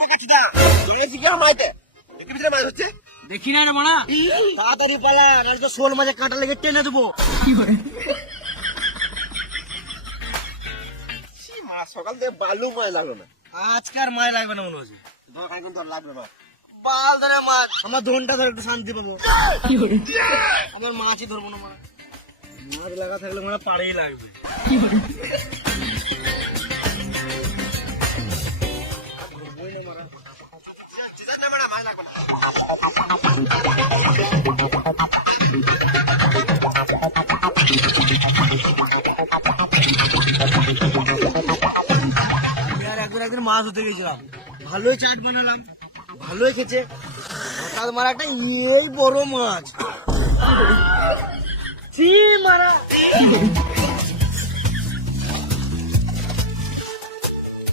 বোকাচোদা ধরেছি কি আমাইতে দেখি ভিতরে মাছ হচ্ছে দেখি না রে মানা তাড়াতাড়ি পালা নাহলে তো শোল মাঝে কাঁটা লেগে টেনে দেবো মাছ সকাল থেকে বালু মাছ লাগলো না আজকার মায় লাগবে না মনে হচ্ছে দোকান কিন্তু আর লাগবে না বাল ধরে মাছ আমার ধনটা ধরে একটু শান্তি পাবো আমার মাছই ধরবো না মাছ মাছ লাগা থাকলে মানে পাড়েই লাগবে একদিন মাছ ধরতে গেছিলাম ভালোই চাট বানালাম ভালোই খেছে হঠাৎ মারা একটা এই বড় মাছ মারা